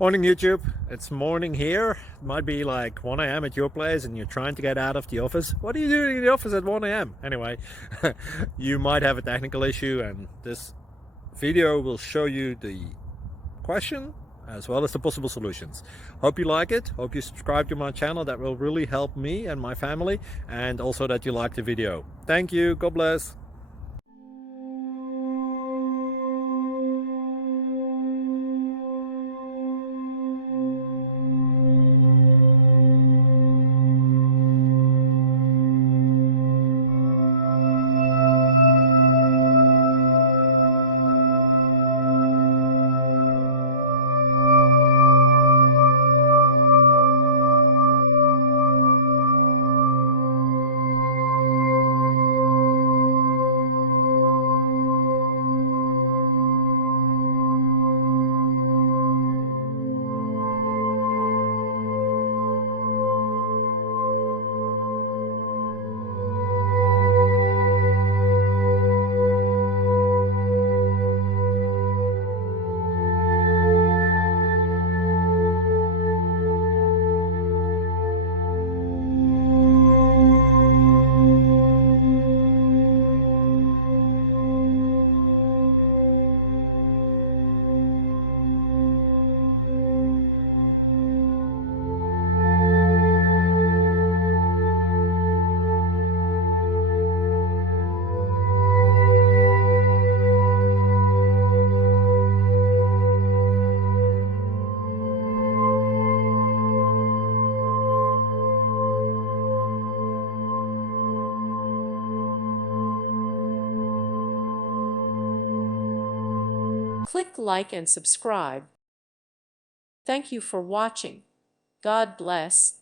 Morning YouTube, it's morning here. It might be like 1 a.m. at your place and you're trying to get out of the office. What are you doing in the office at 1 a.m.? Anyway, you might have a technical issue and this video will show you the question as well as the possible solutions. Hope you like it, hope you subscribe to my channel. That will really help me and my family, and also that you like the video. Thank you, God bless. Click like and subscribe. Thank you for watching. God bless.